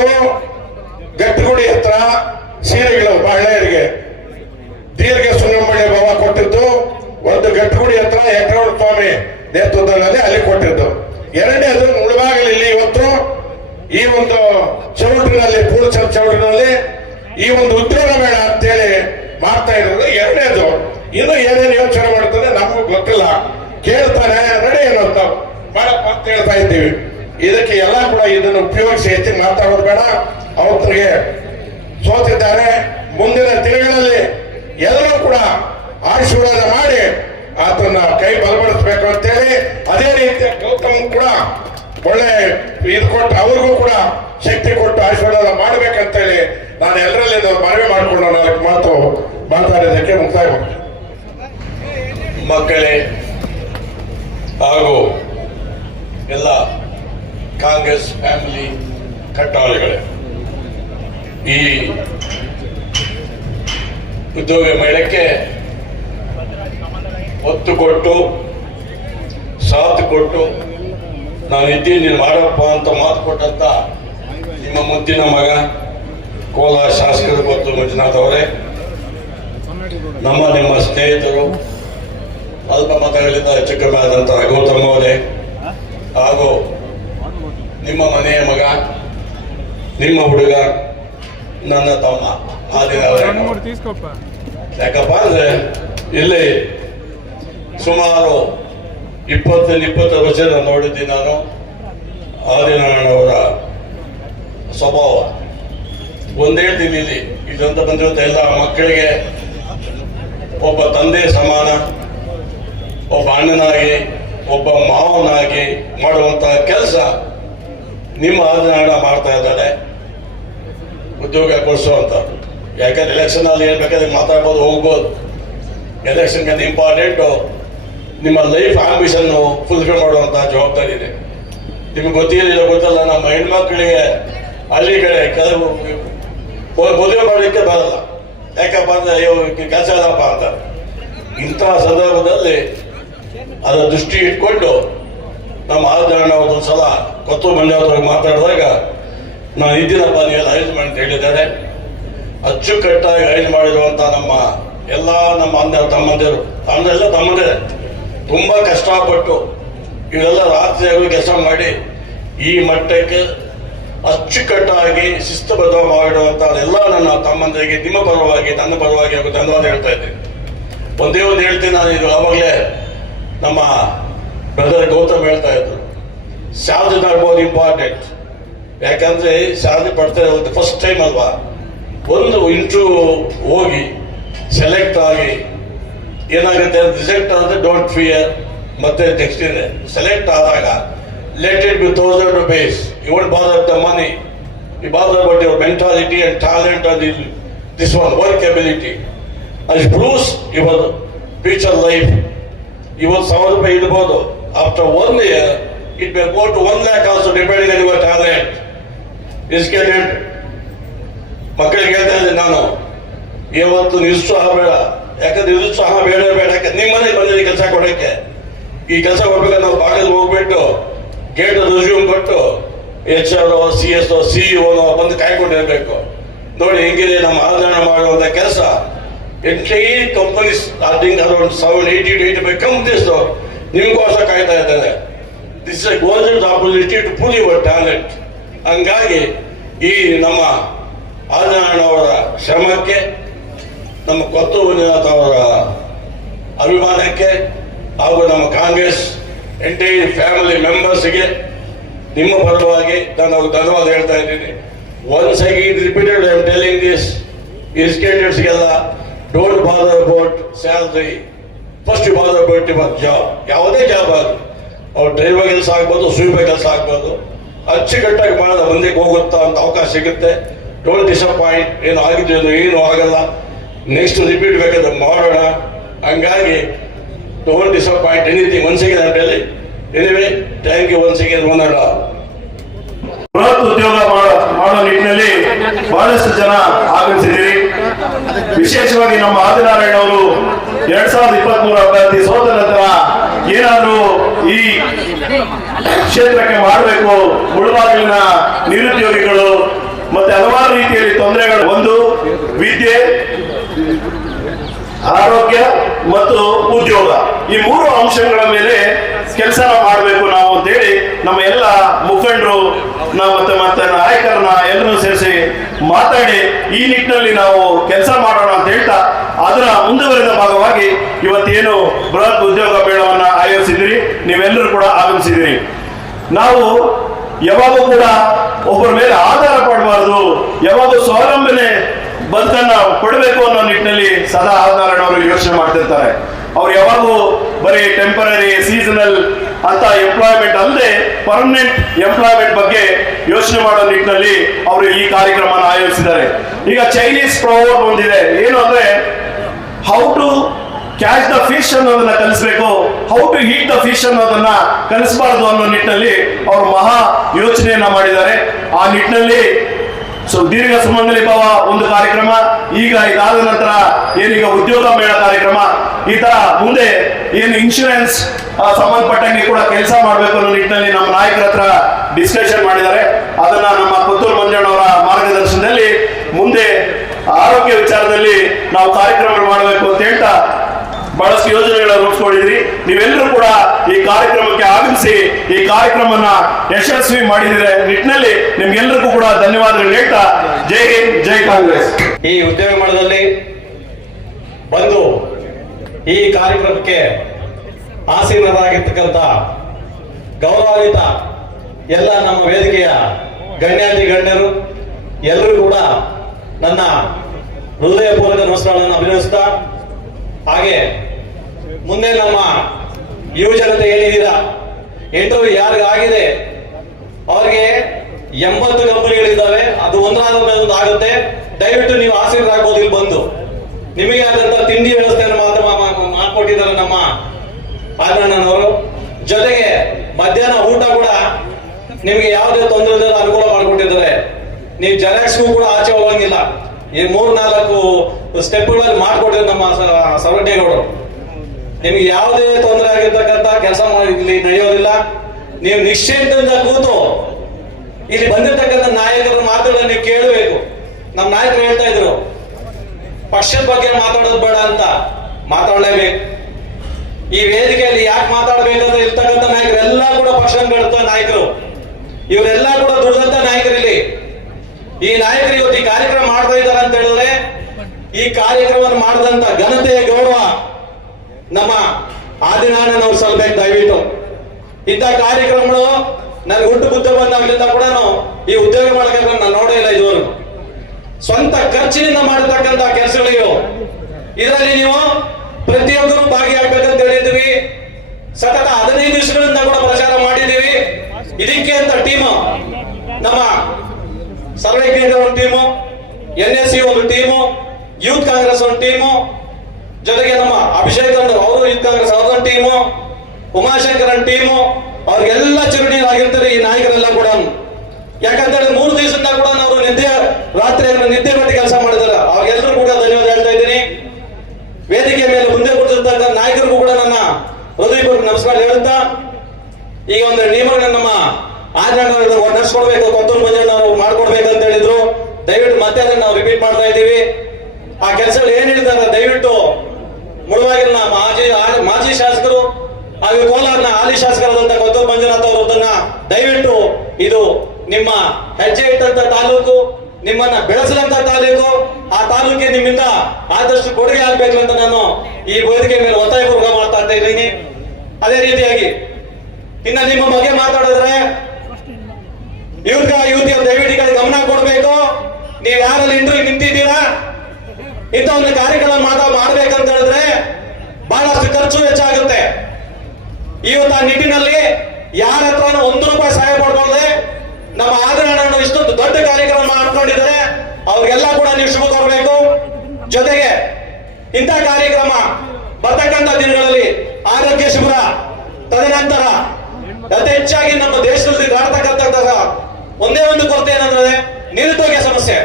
ಗಟ್ಟುಗುಡಿ ಹತ್ರ ಸೀರೆಗಳು ಮಹಿಳೆಯರಿಗೆ ದೀರ್ಘ ಸುಂಗಂಬಳ್ಳಿ ಭಾವ ಕೊಟ್ಟಿದ್ದು ಒಂದು ಗಟ್ಟಗುಡಿ ಹತ್ರ ಯಕರೌಡ ಸ್ವಾಮಿ ನೇತೃತ್ವದಲ್ಲಿ ಅಲ್ಲಿ ಕೊಟ್ಟಿದ್ದು ಎರಡನೇದು ಇಲ್ಲಿ ಇವತ್ತು ಈ ಒಂದು ಚೌಟ್ರಿನಲ್ಲಿ ಪೂರ್ಚರ್ ಚೌಟ್ರಿನಲ್ಲಿ ಈ ಒಂದು ಉದ್ಯೋಗ ಬೇಡ ಅಂತೇಳಿ ಮಾಡ್ತಾ ಇರೋದು ಎರಡನೇದು. ಇನ್ನು ಏನೇನು ಯೋಚನೆ ಮಾಡ್ತಾನೆ ನಮಗೂ ಗೊತ್ತಿಲ್ಲ. ಕೇಳ್ತಾರೆ ರೆಡಿ ಏನಂತ ಮಾಡಪ್ಪ ಅಂತ ಹೇಳ್ತಾ ಇದ್ದೀವಿ. ಇದಕ್ಕೆ ಎಲ್ಲ ಕೂಡ ಇದನ್ನು ಉಪಯೋಗಿಸಿ ಹೆಚ್ಚಿಗೆ ಮಾತಾಡೋದು ಬೇಡ. ಅವತ್ತಿಗೆ ಸೋತಿದ್ದಾರೆ. ಮುಂದಿನ ದಿನಗಳಲ್ಲಿ ಎಲ್ಲರೂ ಕೂಡ ಆಶೀರ್ವಾದ ಮಾಡಿ ಆತನ ಕೈ ಬಲಪಡಿಸಬೇಕು ಅಂತೇಳಿ ಅದೇ ರೀತಿ ಗೌತಮ್ ಕೂಡ ಒಳ್ಳೆ ಇದು ಕೊಟ್ಟು ಅವ್ರಿಗೂ ಕೂಡ ಶಕ್ತಿ ಕೊಟ್ಟು ಆಶೀರ್ವಾದ ಮಾಡ್ಬೇಕಂತೇಳಿ ನಾನು ಎಲ್ಲರಲ್ಲಿ ಮನವಿ ಮಾಡಿಕೊಂಡು ನಾಲ್ಕು ಮಾತು ಮಾತಾಡಿದ್ದಕ್ಕೆ ಮುಕ್ತಾಯ ಮಕ್ಕಳೇ ಹಾಗೂ ಎಲ್ಲ ಕಾಂಗ್ರೆಸ್ ಫ್ಯಾಮಿಲಿ ಕಟ್ಟಾಳಿಗಳೇ ಈ ಉದ್ಯೋಗ ಮೇಳಕ್ಕೆ ಒತ್ತು ಕೊಟ್ಟು, ಸಾಥ್ ಕೊಟ್ಟು ನಾನು ಇದ್ದೀನಿ ಮಾಡಪ್ಪ ಅಂತ ಮಾತು ಕೊಟ್ಟಂತ ನಿಮ್ಮ ಮುದ್ದಿನ ಮಗ ಕೋಲಾರ ಶಾಸಕರು ಮತ್ತು ಮಂಜುನಾಥ್ ಅವರೇ. ನಮ್ಮ ನಿಮ್ಮ ಸ್ನೇಹಿತರು, ಅಲ್ಪ ಮತಗಳಿಂದ ಹೆಚ್ಚು ಕಮ್ಮಿ ಗೌತಮ್ ಅವರೇ. ಹಾಗೂ ನಿಮ್ಮ ಮನೆಯ ಮಗ, ನಿಮ್ಮ ಹುಡುಗ ನನ್ನ ತಮ್ಮ ಯಾಕಪ್ಪ ಅಂದ್ರೆ ಇಲ್ಲಿ ಸುಮಾರು ಇಪ್ಪತ್ತಲ್ಲಿ ಇಪ್ಪತ್ತು ವರ್ಷದ ನೋಡಿದ್ದೀನಿ ನಾನು ಆದಿನಾರಾಯಣ ಅವರ ಸ್ವಭಾವ. ಒಂದೇ ದಿನಲಿ ಇದಂತ ಬಂದಿರುತ್ತೆ ಎಲ್ಲ ಮಕ್ಕಳಿಗೆ ಒಬ್ಬ ತಂದೆ ಸಮಾನ ಒಬ್ಬ ಅಣ್ಣನಾಗಿ ಒಬ್ಬ ಮಾವನಾಗಿ ಮಾಡುವಂತಹ ಕೆಲಸ ನಿಮ್ಮ ಆದಿನಾರಾಯಣ ಮಾಡ್ತಾ ಇದ್ದಾರೆ ಉದ್ಯೋಗ ಕೊಡಿಸುವಂತ ಯಾಕಂದ್ರೆ ಎಲೆಕ್ಷನ್ ಅಲ್ಲಿ ಬೇಕಾದ್ರೆ ಮಾತಾಡ್ಬೋದು, ಹೋಗ್ಬೋದು. ಎಲೆಕ್ಷನ್ ಅಂತ ಇಂಪಾರ್ಟೆಂಟು ನಿಮ್ಮ ಲೈಫ್ ಆಂಬಿಷನ್ ಫುಲ್ಫಿಲ್ ಮಾಡುವಂತ ಜವಾಬ್ದಾರಿ ಇದೆ. ನಿಮ್ಗೆ ಗೊತ್ತಿಲ್ಲ ಗೊತ್ತಲ್ಲ, ನಮ್ಮ ಹೆಣ್ಮಕ್ಳಿಗೆ ಹಳ್ಳಿ ಕಡೆ ಕೆಲವು ಮದುವೆ ಮಾಡಲಿಕ್ಕೆ ಬರಲ್ಲ. ಯಾಕಪ್ಪ ಅಂದ್ರೆ ಕೆಲಸ ಇಲ್ಲಪ್ಪ ಅಂತ. ಇಂತಹ ಸಂದರ್ಭದಲ್ಲಿ ಅದರ ದೃಷ್ಟಿ ಇಟ್ಕೊಂಡು ನಮ್ಮ ಆದರಣ ಒಂದೊಂದು ಸಲ ಕೊತ್ತು ಮಂಡ್ಯ ಮಾತಾಡಿದಾಗ ನಾನು ಇದ್ದೀನಪ್ಪ ನೀವೆಲ್ಲ ಅರೇಂಜ್ಮೆಂಟ್ ಅಂತ ಹೇಳಿದ್ದಾರೆ. ಅಚ್ಚುಕಟ್ಟಾಗಿ ಅರೇಂಜ್ ಮಾಡಿರುವಂತ ನಮ್ಮ ಎಲ್ಲ ನಮ್ಮ ಅಂದ ತಮ್ಮಂದಿರು ತಮ್ಮದೆಲ್ಲ ತಮ್ಮಂದಿರೇ, ತುಂಬಾ ಕಷ್ಟಪಟ್ಟು ಇವೆಲ್ಲ ರಾತ್ರಿ ಅವರು ಕೆಲಸ ಮಾಡಿ ಈ ಮಟ್ಟಕ್ಕೆ ಅಚ್ಚುಕಟ್ಟಾಗಿ ಶಿಸ್ತುಬದ್ಧ ಮಾಡಿರುವಂತ ಎಲ್ಲ ನನ್ನ ತಮ್ಮಂದಿರಿಗೆ, ನಿಮ್ಮ ಪರವಾಗಿ, ನನ್ನ ಪರವಾಗಿ ಹಾಗೂ ಧನ್ಯವಾದ ಹೇಳ್ತಾ ಇದ್ದೀನಿ. ಒಂದೇ ಒಂದು ಹೇಳ್ತೀನಿ ನಾನು, ಇದು ಆವಾಗಲೇ ನಮ್ಮ ಬ್ರದರ್ ಗೌತಮ್ ಹೇಳ್ತಾ ಇದ್ರು. ಸ್ಯಾಲ್ರಿ ಮೋರ್ ಇಂಪಾರ್ಟೆಂಟ್ ಯಾಕಂದ್ರೆ ಶಾಲೆ ಪಡ್ತಾ ಇರೋದು ಫಸ್ಟ್ ಟೈಮ್ ಅಲ್ವಾ? ಒಂದು ಇಂಟರ್ವ್ಯೂ ಹೋಗಿ ಸೆಲೆಕ್ಟ್ ಆಗಿ ಏನಾಗುತ್ತೆ ರಿಸೆಕ್ಟ್ ಆದ್ರೆ ಡೋಂಟ್ ಫಿಯರ್ ಮತ್ತೆ ನೆಕ್ಸ್ಟ್ ಸೆಲೆಕ್ಟ್ ಆದಾಗ let it be thousand rupees you won't bother the money ಈ bother but your mentality and talent and this one work ability ಅಲ್ಲಿ ಪ್ರೂವ್ಸ್ ಯುವರ್ ಫ್ಯೂಚರ್ ಲೈಫ್ ಇವತ್ತು ಸಾವಿರ ರೂಪಾಯಿ ಇಡ್ಬೋದು after one year it may go to one lakh also depending on your talent educated ಮಕ್ಕಳಿಗೆ ಹೇಳ್ತಾ ಇದ್ದೀನಿ ನಾನು, ಇವತ್ತು ನಿರುತ್ಸಾಹ ಬೇಡ. ಯಾಕಂದ್ರೆ ನಿರುತ್ಸಾಹ ಬೇಡ ಬೇಡ. ಯಾಕಂದ್ರೆ ನಿಮ್ಮ ಬಂದಿದೆ ಕೆಲಸ ಕೊಡಕ್ಕೆ. ಈ ಕೆಲಸ ಕೊಡ್ಬೇಕಾದ್ರೆ ನಾವು ಬಾಗಿಲು ಹೋಗ್ಬಿಟ್ಟು ಗೇಟ್ ರೆಸ್ಯೂಮ್ ಕೊಟ್ಟು H R C S CEO ಬಂದು ಕಾಯ್ಕೊಂಡಿರ್ಬೇಕು. ನೋಡಿ ಹೆಂಗಿದೆ ನಮ್ಮ ಆಧರಣ ಮಾಡುವಂತ ಕೆಲಸ. Entire companies starting around seven eighty eighty five companies ನಿಮ್ಗೋಸ್ಕರ ಕಾಯ್ತಾ ಇದ್ದಾರೆ this is golden opportunity to pull your talent ಹಂಗಾಗಿ ಈ ನಮ್ಮ ಆದಿನಾರಾಯಣವರ ಶ್ರಮಕ್ಕೆ, ನಮ್ಮ ಕೊತ್ತು ಮಂಜುನಾಥ್ ಅವರ ಅಭಿಮಾನಕ್ಕೆ ಹಾಗೂ ನಮ್ಮ ಕಾಂಗ್ರೆಸ್ ಎಂಟೈರ್ ಫ್ಯಾಮಿಲಿ ಮೆಂಬರ್ಸ್ಗೆ ನಿಮ್ಮ ಪರವಾಗಿ ನಾನು ಧನ್ಯವಾದ ಹೇಳ್ತಾ ಇದ್ದೀನಿ. Once again repeated I am telling this ಎಜುಕೇಟೆಡ್ಸ್ಗೆಲ್ಲ don't bother about salary first bother about ಇವತ್ತು ಜಾಬ್ ಯಾವುದೇ ಜಾಬ್ ಆಗಲಿ ಅವ್ರು ಡ್ರೈವರ್ ಕೆಲಸ ಆಗ್ಬೋದು ಸ್ವೀಪರ್ ಕೆಲಸ ಆಗ್ಬೋದು. ಅಚ್ಚುಕಟ್ಟಾಗಿ ಮಾಡಿದ ಮುಂದಕ್ಕೆ ಹೋಗುತ್ತಾ ಅಂತ ಅವಕಾಶ ಸಿಗುತ್ತೆ. ಡೋಂಟ್ ಡಿಸಪಾಯಿಂಟ್ ಏನು ಆಗಿದ್ದು ಏನು ಆಗಲ್ಲ. ನೆಕ್ಸ್ಟ್ ರಿಪೀಟ್ ಬೇಕಾದ್ರೆ ಮಾಡೋಣ. ಹಂಗಾಗಿ don't disappoint anything once again ಹೇಳಿ. Anyway thank you once again one all ಬೃಹತ್ ಉದ್ಯೋಗ ಮಾಡೋ ನಿಟ್ಟಿನಲ್ಲಿ ಬಹಳಷ್ಟು ಜನ ಆಗಮಿಸಿದ್ದೀರಿ. ವಿಶೇಷವಾಗಿ ನಮ್ಮ ಆದಿನಾರಾಯಣ ಅವರು ಎರಡ್ ಸಾವಿರದ ಇಪ್ಪತ್ತ್ ಮೂರ ಅಭ್ಯರ್ಥಿ ಸೋದರ ಹತ್ರ ಏನಾದ್ರು ಈ ಕ್ಷೇತ್ರಕ್ಕೆ ಮಾಡಬೇಕು. ಮುಳುಬಾಗಿಲಿನ ನಿರುದ್ಯೋಗಿಗಳು ಮತ್ತೆ ಹಲವಾರು ರೀತಿಯಲ್ಲಿ ತೊಂದರೆಗಳು. ಒಂದು, ವಿದ್ಯೆ, ಆರೋಗ್ಯ ಮತ್ತು ಉದ್ಯೋಗ. ಈ ಮೂರು ಅಂಶಗಳ ಮೇಲೆ ಕೆಲಸ ಮಾಡಬೇಕು ನಾವು ಅಂತೇಳಿ ನಮ್ಮ ಎಲ್ಲ ಮುಖಂಡರು ನಾವು ಮತ್ತೆ ಮತ್ತೆ ನಾಯಕರನ್ನ ಎಲ್ಲರೂ ಸೇರಿಸಿ ಮಾತಾಡಿ ಈ ನಿಟ್ಟಿನಲ್ಲಿ ನಾವು ಕೆಲಸ ಮಾಡೋಣ ಅಂತ ಹೇಳ್ತಾ, ಅದರ ಮುಂದುವರೆದ ಭಾಗವಾಗಿ ಇವತ್ತೇನು ಬೃಹತ್ ಉದ್ಯೋಗ ಮೇಳವನ್ನ ಆಯೋಜಿಸಿದಿರಿ, ನೀವೆಲ್ಲರೂ ಕೂಡ ನಾವು ಯಾವಾಗೂ ಕೂಡ ಒಬ್ಬರ ಮೇಲೆ ಆಧಾರ ಪಡಬಾರ್ದು. ಯಾವಾಗೂ ಸ್ವಾವಲಂಬನೆ ಬದುಕನ್ನ ಕೊಡಬೇಕು ಅನ್ನೋ ನಿಟ್ಟಿನಲ್ಲಿ ಸದಾ ಅವರು ಯೋಚನೆ ಮಾಡ್ತಿರ್ತಾರೆ. ಅವ್ರು ಯಾವಾಗೂ ಬರೀ ಟೆಂಪರರಿ ಸೀಸನಲ್ ಅಂತ ಎಂಪ್ಲಾಯ್ಮೆಂಟ್ ಅಲ್ಲದೆ ಪರ್ಮನೆಂಟ್ ಎಂಪ್ಲಾಯ್ಮೆಂಟ್ ಬಗ್ಗೆ ಯೋಚನೆ ಮಾಡೋ ನಿಟ್ಟಿನಲ್ಲಿ ಅವರು ಈ ಕಾರ್ಯಕ್ರಮನ ಆಯೋಜಿಸಿದ್ದಾರೆ. ಈಗ ಚೈನೀಸ್ ಪ್ರವರ್ ಒಂದಿದೆ. ಏನು ಅಂದ್ರೆ how to catch the fish ಅನ್ನೋದನ್ನ ಕಲಿಸ್ಬೇಕು. How to heat the fish ಅನ್ನೋದನ್ನ ಕಲಿಸಬಾರದು ಅನ್ನೋ ನಿಟ್ಟಿನಲ್ಲಿ ಅವರು ಮಹಾ ಯೋಚನೆಯನ್ನ ಮಾಡಿದ್ದಾರೆ. ಆ ನಿಟ್ಟಿನಲ್ಲಿ ಸೊ ದೀರ್ಘ ಸುಮಂಗಲಿ ಭಾವ ಒಂದು ಕಾರ್ಯಕ್ರಮ, ಈಗ ಇದಾದ ನಂತರ ಏನೀಗ ಉದ್ಯೋಗ ಮೇಳ ಕಾರ್ಯಕ್ರಮ, ಈ ತರ ಮುಂದೆ ಏನು ಇನ್ಶೂರೆನ್ಸ್ ಸಂಬಂಧಪಟ್ಟಂಗೆ ಕೂಡ ಕೆಲಸ ಮಾಡಬೇಕು ಅನ್ನೋ ನಿಟ್ಟಿನಲ್ಲಿ ನಮ್ಮ ನಾಯಕರ ಹತ್ರ ಡಿಸ್ಕಷನ್ ಮಾಡಿದ್ದಾರೆ. ಅದನ್ನ ನಮ್ಮ ಪುತ್ತೂರು ಮಂಜಣ್ಣವರ ಮಾರ್ಗದರ್ಶನದಲ್ಲಿ ಮುಂದೆ ಆರೋಗ್ಯ ವಿಚಾರದಲ್ಲಿ ನಾವು ಕಾರ್ಯಕ್ರಮ ಮಾಡಬೇಕು ಅಂತ ಹೇಳ್ತಾ ಬಹಳಷ್ಟು ಯೋಜನೆಗಳನ್ನ ರೂಪಿಸ್ಕೊಂಡಿದ್ರಿ. ನೀವೆಲ್ಲರೂ ಕೂಡ ಈ ಕಾರ್ಯಕ್ರಮಕ್ಕೆ ಆಗಮಿಸಿ ಈ ಕಾರ್ಯಕ್ರಮನ ಯಶಸ್ವಿ ಮಾಡಿದರೆ. ನಿಟ್ಟಿನಲ್ಲಿ ನಿಮ್ಗೆಲ್ಲರಿಗೂ ಕೂಡ ಧನ್ಯವಾದಗಳು ಹೇಳ್ತಾ ಜೈ ಹಿಂದ್, ಜೈ ಕಾಂಗ್ರೆಸ್. ಈ ಉದ್ಯೋಗ ಮೇಳದಲ್ಲಿ ಬಂದು ಈ ಕಾರ್ಯಕ್ರಮಕ್ಕೆ ಆಸೀನರಾಗಿರ್ತಕ್ಕಂಥ ಗೌರವಾನ್ವಿತ ಎಲ್ಲ ನಮ್ಮ ವೇದಿಕೆಯ ಗಣ್ಯಾತಿ ಗಣ್ಯರು, ಎಲ್ಲರೂ ಕೂಡ ನನ್ನ ಹೃದಯಪೂರ್ವಕ ನಮಸ್ಕಾರಗಳನ್ನು ಅಭಿನಯಿಸ್ತಾ ಹಾಗೆ ಮುಂದೆ ನಮ್ಮ ಯುವ ಜನತೆ ಏನಿದ್ದೀರಾ? ಇಂಟರ್ವ್ಯೂ ಯಾರಿಗಾಗಿದೆ? ಅವ್ರಿಗೆ ಎಂಬತ್ತು ಕಂಪನಿಗಳಿದ್ದಾವೆ, ಅದು ಒಂದರಾದ ಮೇಲೆ ಒಂದು ಆಗುತ್ತೆ. ದಯವಿಟ್ಟು ನೀವು ಆಸೀನರಾಗ್ಬೋದು ಇಲ್ಲಿ ಬಂದು. ನಿಮಗೆ ಆದಂತ ತಿಂಡಿ ವ್ಯವಸ್ಥೆಯನ್ನು ಮಾತ್ರ ಮಾಡ್ಕೊಟ್ಟಿದ್ದಾರೆ ನಮ್ಮ ಆದಣ್ಣನವರು ಜೊತೆಗೆ ಮಧ್ಯಾಹ್ನ ಊಟ ಕೂಡ ನಿಮಗೆ ಯಾವುದೇ ತೊಂದರೆ ಇಲ್ಲದೆ ಅನುಕೂಲ ಮಾಡಿಕೊಟ್ಟಿದ್ದಾರೆ. ನೀವು ಜೆರಾಕ್ಸ್ಗೂ ಕೂಡ ಆಚೆ ಹೋಗಂಗಿಲ್ಲ. ಈ ಮೂರ್ ನಾಲ್ಕು ಸ್ಟೆಪ್ಗಳಲ್ಲಿ ಮಾಡಿಕೊಟ್ಟಿದ್ರು ನಮ್ಮ ಸ- ಸವರಟ್ಟೇಗೌಡರು ನಿಮ್ಗೆ ಯಾವುದೇ ತೊಂದರೆ ಆಗಿರ್ತಕ್ಕಂಥ ಕೆಲಸ ಇಲ್ಲಿ ನಡೆಯೋದಿಲ್ಲ. ನೀವು ನಿಶ್ಚಿಂತದಿಂದ ಕೂತು ಇಲ್ಲಿ ಬಂದಿರ್ತಕ್ಕಂಥ ನಾಯಕರ ಮಾತುಗಳನ್ನ ನೀವು ಕೇಳಬೇಕು. ನಮ್ಮ ನಾಯಕರು ಹೇಳ್ತಾ ಇದ್ರು, ಪಕ್ಷದ ಬಗ್ಗೆ ಮಾತಾಡೋದು ಬೇಡ ಅಂತ. ಮಾತಾಡಲೇಬೇಕು. ಈ ವೇದಿಕೆಯಲ್ಲಿ ಯಾಕೆ ಮಾತಾಡಬೇಕಂತ ಇರ್ತಕ್ಕಂಥ ನಾಯಕರೆಲ್ಲ ಕೂಡ ಪಕ್ಷ ಬೆಳೆದ ನಾಯಕರು. ಇವರೆಲ್ಲ ಕೂಡ ದುಡಿದಂತ ನಾಯಕರು ಇಲ್ಲಿ ಈ ನಾಯಕರು ಇವತ್ತು ಈ ಕಾರ್ಯಕ್ರಮ ಮಾಡ್ತಾ ಇದ್ದಾರೆ ಅಂತ ಹೇಳಿದ್ರೆ ಈ ಕಾರ್ಯಕ್ರಮವನ್ನು ಮಾಡಿದಂತ ಘನತೆಯ ಗೌರವ ನಮ್ಮ ಆದಿನಾರಾಯಣನವ್ರು ಸಲ್ಬೇಕು, ದಯವಿಟ್ಟು. ಇಂಥ ಕಾರ್ಯಕ್ರಮಗಳು ನನಗೆ ಹುಟ್ಟು ಬುದ್ಧ ಬಂದಾಗಲಿಂದ ಕೂಡ ಈ ಉದ್ಯೋಗ ಮಾಡಕ್ಕೆ ನಾನು ನೋಡೇ ಇಲ್ಲ ಇದುವರೆಗೂ. ಸ್ವಂತ ಖರ್ಚಿನಿಂದ ಮಾಡತಕ್ಕಂತ ಕೆಲಸಗಳಿವು. ಇದರಲ್ಲಿ ನೀವು ಪ್ರತಿಯೊಬ್ಬರು ಭಾಗಿಯಾಗಬೇಕಂತ ಹೇಳಿದ್ವಿ ಸತತ ಹದಿನೈದು ದಿವಸಗಳಿಂದ ಕೂಡ ಪ್ರಚಾರ ಮಾಡಿದ್ದೀವಿ. ಇದಕ್ಕೆ ಅಂತ ಟೀಮ್, ನಮ್ಮ ಸರ್ವಜ್ಞರ ಒಂದು ಟೀಮು, ಎನ್ ಎಸ್ ಸಿ ಒಂದು ಟೀಮು ಯೂತ್ ಕಾಂಗ್ರೆಸ್ ಒಂದು ಟೀಮು, ಜೊತೆಗೆ ನಮ್ಮ ಅಭಿಷೇಕ್ ಅಂದ್ರೆ ಅವರು ಯೂತ್ ಕಾಂಗ್ರೆಸ್ ಅವ್ರದೊಂದು ಟೀಮು ಉಮಾಶಂಕರನ್ ಟೀಮು, ಅವ್ರಿಗೆಲ್ಲ ಚಿರುಣಿಯಾಗಿರ್ತಾರೆ ಈ ನಾಯಕರೆಲ್ಲ ಕೂಡ. ಯಾಕಂತೇಳಿ ಮೂರು ದಿವಸದಿಂದ ಕೂಡ ಅವರು ನಿದ್ದೆ ರಾತ್ರಿ ನಿದ್ದೆ ಬಿಟ್ಟು ಕೆಲಸ ಮಾಡಿದ್ದಾರೆ. ಅವ್ರಿಗೆಲ್ಲರೂ ಕೂಡ ಧನ್ಯವಾದ ಹೇಳ್ತಾ ಇದ್ದೀನಿ. ವೇದಿಕೆ ಮೇಲೆ ಮುಂದೆ ಕೂತಿರ್ತಕ್ಕಂಥ ನಾಯಕರಿಗೂ ಕೂಡ ನನ್ನ ಹೃದಯಪೂರ್ವಕ ನಮಸ್ಕಾರ ಹೇಳುತ್ತಾ ಈಗ ಒಂದು ನಿಯಮಗಳನ್ನ ನಮ್ಮ ಆಚರಣೆ ನಡೆಸ್ಕೊಡ್ಬೇಕು, ಕೊತ್ತೂರು ಮಂಜಣ್ಣ ನಾವು ಮಾಡ್ಕೊಡ್ಬೇಕು ಅಂತ ಹೇಳಿದ್ರು. ದಯವಿಟ್ಟು ಮತ್ತೆ ಅದನ್ನ ನಾವು ರಿಪೀಟ್ ಮಾಡ್ತಾ ಇದ್ದೀವಿ. ಆ ಕೆಲಸಗಳು ಏನ್ ಹೇಳಿದಾರ ದಯವಿಟ್ಟು ಮುಳುವಾಗಿನ ಮಾಜಿ ಮಾಜಿ ಶಾಸಕರು ಹಾಗೂ ಕೋಲಾರ್ನ ಹಾಲಿ ಶಾಸಕರಾದಂತ ಕೊತ್ತೂರು ಮಂಜುನಾಥ್ ಅವರು ಅದನ್ನ ದಯವಿಟ್ಟು ಇದು ನಿಮ್ಮ ಹೆಜ್ಜೆ ಇಟ್ಟಂತ ತಾಲೂಕು, ನಿಮ್ಮನ್ನ ಬೆಳೆಸಿದಂತ ತಾಲೂಕು, ಆ ತಾಲೂಕಿಗೆ ನಿಮ್ಮಿಂದ ಆದಷ್ಟು ಕೊಡುಗೆ ಆಗ್ಬೇಕು ಅಂತ ನಾನು ಈ ವೇದಿಕೆ ಮೇಲೆ ಒತ್ತಾಯ ಒತ್ತಾಯಪೂರ್ವಕ ಮಾಡ್ತಾ ಇದ್ದೀನಿ. ಅದೇ ರೀತಿಯಾಗಿ ಇನ್ನ ನಿಮ್ಮ ಬಗ್ಗೆ ಮಾತಾಡಿದ್ರೆ ಇವ್ರಿಗ ಯುವತಿಯ ದಯವಿಟ್ಟು ಗಮನ ಕೊಡ್ಬೇಕು. ನೀವು ಯಾರಲ್ಲಿ ಇಂಟರ್ವ್ಯೂ ನಿಂತಿದ್ದೀರಾ? ಇಂಥ ಒಂದು ಕಾರ್ಯಕ್ರಮ ಮಾತ ಮಾಡ್ಬೇಕಂತ ಹೇಳಿದ್ರೆ ಬಹಳಷ್ಟು ಖರ್ಚು ಹೆಚ್ಚಾಗುತ್ತೆ. ಇವತ್ತು ಆ ನಿಟ್ಟಿನಲ್ಲಿ ಯಾರ ಹತ್ರ ಒಂದು ರೂಪಾಯಿ ಸಹಾಯ ಪಡ್ಕೊಳ್ಳದೆ ನಮ್ಮ ಆಗ್ರಹಣ ಇಷ್ಟೊಂದು ದೊಡ್ಡ ಕಾರ್ಯಕ್ರಮ ಮಾಡ್ಕೊಂಡಿದ್ದಾರೆ, ಅವ್ರಿಗೆಲ್ಲ ಕೂಡ ನೀವು ಶುಭ ಕೋರಬೇಕು. ಜೊತೆಗೆ ಇಂಥ ಕಾರ್ಯಕ್ರಮ ಬರ್ತಕ್ಕಂಥ ದಿನಗಳಲ್ಲಿ ಆರೋಗ್ಯ ಶಿಬಿರ, ತದನಂತರ ಅತಿ ಹೆಚ್ಚಾಗಿ ನಮ್ಮ ದೇಶದಲ್ಲಿ ಕಾಡ್ತಕ್ಕಂಥ ಒಂದೇ ಒಂದು ಕೊರತೆ ಏನಂದ್ರೆ ನಿರುದ್ಯೋಗ ಸಮಸ್ಯೆ.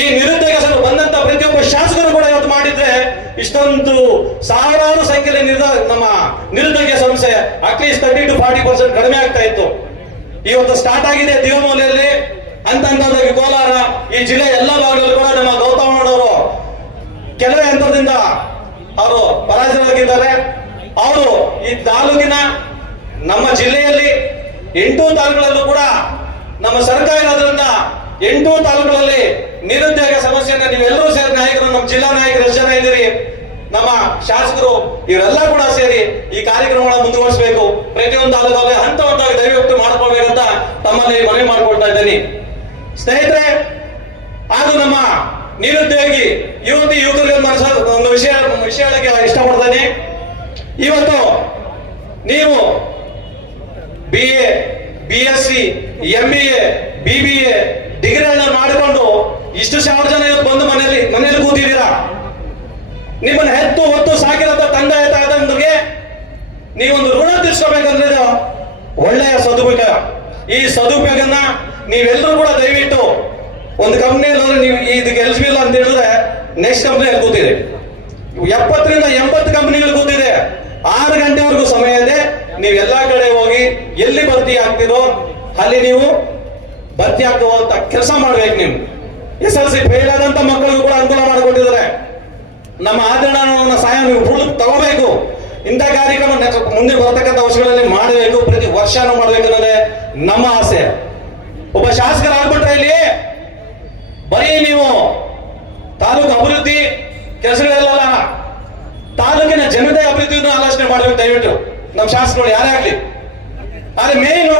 ಈ ನಿರುದ್ಯೋಗ ಬಂದಂತ ಪ್ರತಿಯೊಬ್ಬ ಶಾಸಕರು ಕೂಡ ಇವತ್ತು ಮಾಡಿದ್ರೆ ಇಷ್ಟೊಂದು ಸಾವಿರಾರು ಸಂಖ್ಯೆಯಲ್ಲಿ ನಮ್ಮ ನಿರುದ್ಯೋಗ ಸಮಸ್ಯೆ at least thirty two forty percent ಕಡಿಮೆ ಆಗ್ತಾ ಇತ್ತು. ಇವತ್ತು ಸ್ಟಾರ್ಟ್ ಆಗಿದೆ ದೇವಮೂಲೆಯಲ್ಲಿ. ಅಂತಂದಾಗಿ ಕೋಲಾರ, ಈ ಜಿಲ್ಲೆ ಎಲ್ಲ ಭಾಗದಲ್ಲೂ ಕೂಡ ನಮ್ಮ ಗೌತಮಣ್ಣವರು ಕೆಲವೇ ಹಂತದಿಂದ ಅವರು ಪರಾಜಯವಾಗಿದ್ದಾರೆ ಅವರು ಈ ತಾಲೂಕಿನ ನಮ್ಮ ಜಿಲ್ಲೆಯಲ್ಲಿ ಎಂಟು ತಾಲೂಕುಗಳಲ್ಲೂ ಕೂಡ ನಮ್ಮ ಸರ್ಕಾರ ಇರೋದ್ರಿಂದ ಎಂಟು ತಾಲೂಕುಗಳಲ್ಲಿ ನಿರುದ್ಯೋಗ ಸಮಸ್ಯೆಯನ್ನ ನೀವೆಲ್ಲರೂ ಸೇರಿ ನಾಯಕರು, ನಮ್ಮ ಜಿಲ್ಲಾ ನಾಯಕರು ಜನ ಇದ್ದೀರಿ. ನಮ್ಮ ಶಾಸಕರು ಇವರೆಲ್ಲ ಕೂಡ ಸೇರಿ ಈ ಕಾರ್ಯಕ್ರಮಗಳನ್ನ ಮುಂದುವರಿಸಬೇಕು. ಪ್ರತಿಯೊಂದು ತಾಲೂಕಲ್ಲಿ ಹಂತ ಹಂತವಾಗಿ ದಯವಿಟ್ಟು ಮಾಡ್ಕೊಳ್ಬೇಕಂತ ತಮ್ಮಲ್ಲಿ ಮನವಿ ಮಾಡ್ಕೊಳ್ತಾ ಇದ್ದೀನಿ. ಸ್ನೇಹಿತರೆ, ಹಾಗೂ ನಮ್ಮ ನಿರುದ್ಯೋಗಿ ಯುವತಿ ಯುವಕರಿಗೆ ಒಂದು ಮನಸ್ಸು- ಒಂದು ವಿಷಯ ವಿಷಯ ಇಷ್ಟಪಡ್ತೇನೆ ಇವತ್ತು ನೀವು B A B S C M B A B B A ಮಾಡಿಕೊಂಡು ಇಷ್ಟು ಸಾವಿರ ಜನ ಬಂದು ಮನೆಯಲ್ಲಿ ಮನೆಯಲ್ಲಿ ಕೂತಿದ್ದೀರಾ? ನಿಮ್ಮನ್ನ ಹೆತ್ತು ಹೊತ್ತು ಸಾಕಿರೋ ತಂದೆ ತಾಯಿಗೆ ನೀವೊಂದು ಋಣ ತೀರ್ಸ್ಕೋಬೇಕಂದ್ರೆ ಒಳ್ಳೆಯ ಸದುಪಯೋಗ. ಈ ಸದುಪಯೋಗನ ನೀವೆಲ್ಲರೂ ಕೂಡ ದಯವಿಟ್ಟು ಒಂದು ಕಂಪ್ನಿಯಲ್ಲಿ ನೀವು ಇದಕ್ಕೆ ಕೆಲಸವಿಲ್ಲ ಅಂತ ಹೇಳಿದ್ರೆ ನೆಕ್ಸ್ಟ್ ಕಂಪ್ನಿಯಲ್ಲಿ ಕೂತಿದೆ ಎಪ್ಪತ್ತರಿಂದ ಎಂಬತ್ತು ಕಂಪ್ನಿಗಳು ಕೂತಿದೆ. ಆರು ಗಂಟೆವರೆಗೂ ಸಮಯ ಇದೆ. ನೀವು ಎಲ್ಲಾ ಕಡೆ ಹೋಗಿ ಎಲ್ಲಿ ಭರ್ತಿ ಆಗ್ತಿರೋ ಅಲ್ಲಿ ನೀವು ಭರ್ತಿ ಆಗ್ತವಂತ ಕೆಲಸ ಮಾಡ್ಬೇಕು ನೀವು ಎಸ್ ಎಲ್ ಸಿ ಫೇಲ್ ಆದಂತ ಮಕ್ಕಳಿಗೂ ಕೂಡ ಅನುಕೂಲ ಮಾಡಿಕೊಟ್ಟಿದ್ದಾರೆ. ನಮ್ಮ ಆಚರಣೆಯ ಸಹಾಯ ನೀವು ಫುಲ್ ತಗೋಬೇಕು. ಇಂಥ ಕಾರ್ಯಕ್ರಮ ಮುಂದೆ ಬರತಕ್ಕಂಥ ವರ್ಷಗಳಲ್ಲಿ ಮಾಡಬೇಕು, ಪ್ರತಿ ವರ್ಷನೂ ಮಾಡಬೇಕು ಅನ್ನೋದೇ ನಮ್ಮ ಆಸೆ. ಒಬ್ಬ ಶಾಸಕರಾಗ್ಬಿಟ್ರೆ ಇಲ್ಲಿ ಬರೀ ನೀವು ತಾಲೂಕು ಅಭಿವೃದ್ಧಿ ಕೆಲಸಗಳೆಲ್ಲ ತಾಲೂಕಿನ ಜನತೆ ಅಭಿವೃದ್ಧಿಯನ್ನು ಆಲೋಚನೆ ಮಾಡಬೇಕು ದಯವಿಟ್ಟು. ನಮ್ಮ ಶಾಸಕರು ಯಾರೇ ಆಗಲಿ. ಆದ್ರೆ ಮೇನು